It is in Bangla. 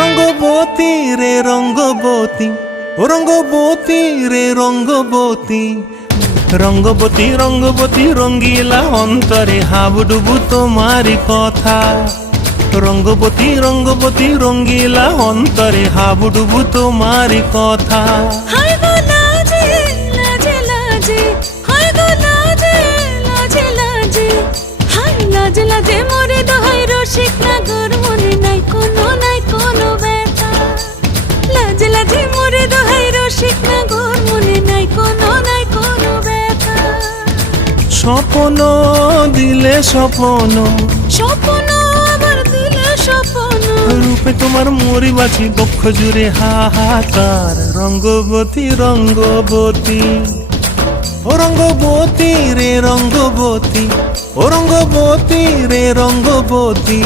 রঙ্গবতী রে রঙ্গবতী, ও রঙ্গবতী রে রঙ্গবতী, রঙ্গবতী রঙ্গবতী রঙ্গিলা অন্তরে হাবুডুবু তোমারি কথা। রঙ্গবতী রঙ্গবতী রঙ্গিলা অন্তরে হাবুডুবু তোমারি কথা। হায় গো লাজে লাজে লাজে, হায় গো লাজে লাজে লাজে, হায় লাজে লাজে মোরে দোহাই রসিক নাগর মনে নাই কোনো ব্যথা। লাজে লাজে মোরে দোহাই রসিক নাগর মনে নাই কোনো ব্যথা। স্বপ্ন দিলে স্বপ্ন, স্বপ্ন আবার দিলে স্বপ্ন, রূপে তোমার মরি বাছি বক্ষ জুড়ে হাহাকার। রঙ্গবতী রঙ্গবতী, ও রঙ্গবতী রে রঙ্গবতী, ও রঙ্গবতী রে রঙ্গবতী।